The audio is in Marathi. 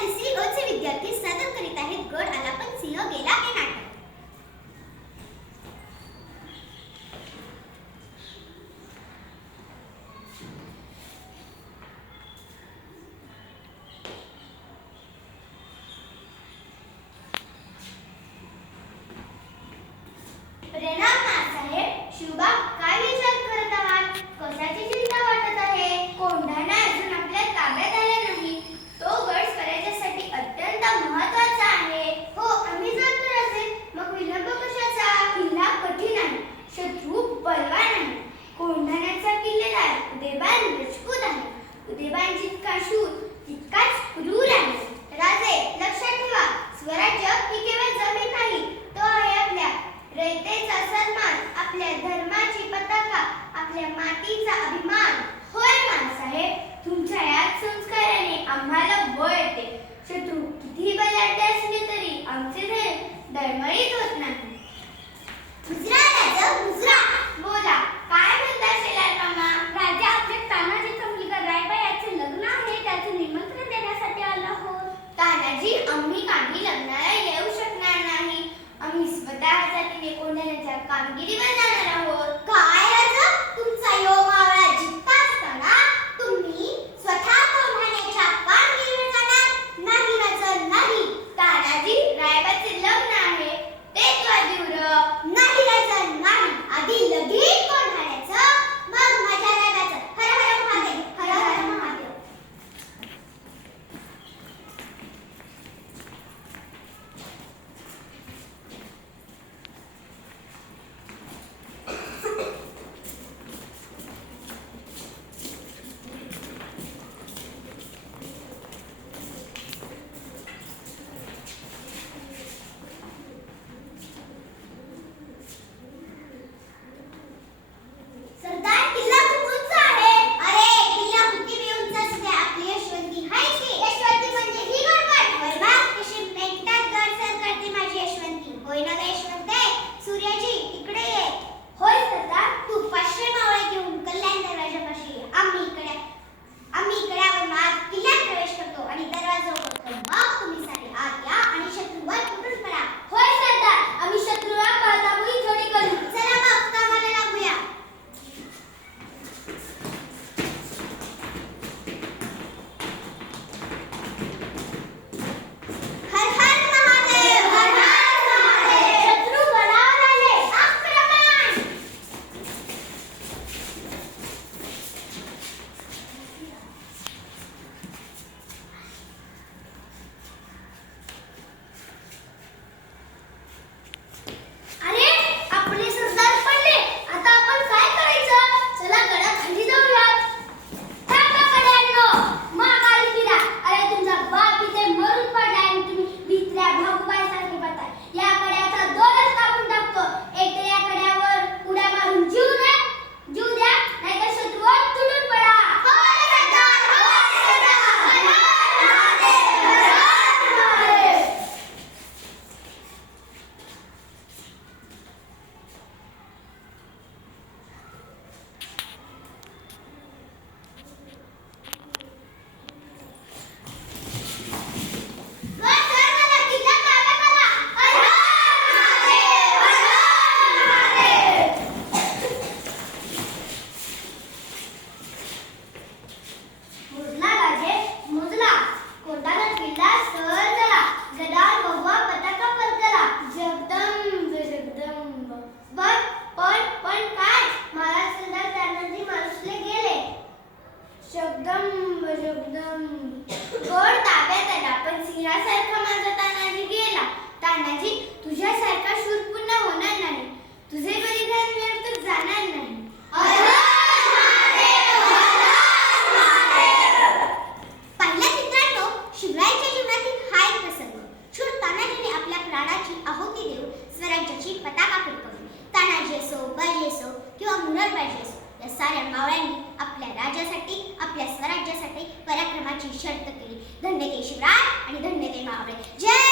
तिसरी अ चे विद्यार्थी सादर करीत आहेत गड आला पण सिंह गेला हे नाटक. प्रणाम माँसाहेब. शिवबा, काय विचार करत आहात? कशाची चिंता वाटत आहे? कोंढाणा अजून आपल्या ताब्यात आला नाही. तो गड स्वराज्यासाठी अत्यंत महत्त्वाचा आहे. हो, आम्ही जातो राजे. मग विलंब कशाचा? किल्ला कठीण आहे, शत्रू बलवान आहे. कोंढाण्याचा किल्लेदार उदयबान राजपूत आहे. उदयबान जितका शूर तितकाच क्रूर आहे. राजे, लक्षात ठेवा, स्वराज्य ही केवळ जमीन नाही, तो आहे आपल्या रयतेचा सन्मान, आपल्या धर्माची पताका, आपल्या मातीचा अभिमान. होय माँसाहेब, तुमच्या याच संस्काराने आम्हाला बळ येते. शत्रू कितीही बलाढ्य असले तरी आमचे धैर्य डळमळीत होत नाही. मुजरा राजा, मुजरा. बोला, काय म्हणता शेलार मामा? राजा, आपल्या तानाजीचा मुलगा रायबा याचे लग्न आहे, त्याचे निमंत्रण देण्यासाठी आलो आहोत. तानाजी, आम्ही काही लग्नाला येऊ शकणार नाही. आम्ही स्वतः जातीने कोंढाण्याच्या कामगिरीवर जाणार आहोत. काय राजा, तुमचा यो मावळा जिंकता असताना तुम्ही स्वतः कोंढाण्याच्या कामगिरीवर जाणार? नाही राजा, नाही. तानाजी, रायबाचे लग्न आहे, ते तू आधी उरक. नाही राजा, नाही. आधी लगीन कोंढाण्याचं, मग माझ्या रायबाचं. हर हर महादेव, हर हर महादेव. सरदार, किल्ला खूप उंच आहे. अरे, किल्ला किती उंच असते? आपली यशवंती आहे की? यशवंती म्हणजे ही गडबड. होय बा, कशी मेघटात गड सर करते माझी यशवंती. होय ना ग यशवंते? सूर्याजी, इकडे ये. होय सरदार, तू 500 मावळे घेऊन कल्याण दरवाजापाशी ये. आम्ही इकड्यावरून आत किल्ल्यात प्रवेश करतो आणि दरवाजा उघडतो. मग तुम्ही सारे आत या आणि शत्रूवर तुटून पडा. होय सरदार, आम्ही शत्रूला पळतामुळी जोडी करू. चला मग कामाला लागूया. हर हर महादेव, हर हर महादेव. शत्रू गडावर आले. आक्रमण. अरे, आपले सरदार पडले. आता आपण काय करायचं? चला गडाखाली जाऊयात. थांबा कड्यांनो, महाकाली फिरा. अरे, तुमचा बाप इथे मरून पडलाय आणि तुम्ही भित्र्या भागूबाईसारखे पडताय. या कड्याचा दोरच कापून टाकतो. एक तर या कड्यावर उड्या मारून जीव द्या, नाहीतर शत्रूवर तुटून पडा. होय सरदार, होय सरदार. हर हर महादेव, हर हर महादेव. गड सर, मला किल्ला ताब्यात आला. हर हर महादेव, हर हर महादेव. मुजला राजे, मुजला. कोंढाणा किल्ला सर झाला. गडावर भगवा पताका फडकला. जगदंब जगदंब. पण काय? महाराज सरदार तानाजी मालुसले गेले. जगदंब जगदंब. गड ताब्यात आला, पण सिंहासारखा माझा तानाजी गेला. तानाजी, तुझ्यासारखा शूर पुन्हा होणार नाही. तुझे बलिदान व्यर्थ जाणार नाही. पहिल्या मित्रांनो, शिवरायांच्या जीवनातील हा एक प्रसंग. शूर तानाजीने आपल्या प्राणाची आहुती देऊन स्वराज्याची पताका फडकवली. तानाजी असो, बाजी असो किंवा मुरारबाजी असो, या साऱ्या मावळ्यांनी आपल्या राज्यासाठी, आपल्या स्वराज्यासाठी पराक्रमाची शर्त केली. धन्य ते शिवराय आणि धन्य ते मावळे. जय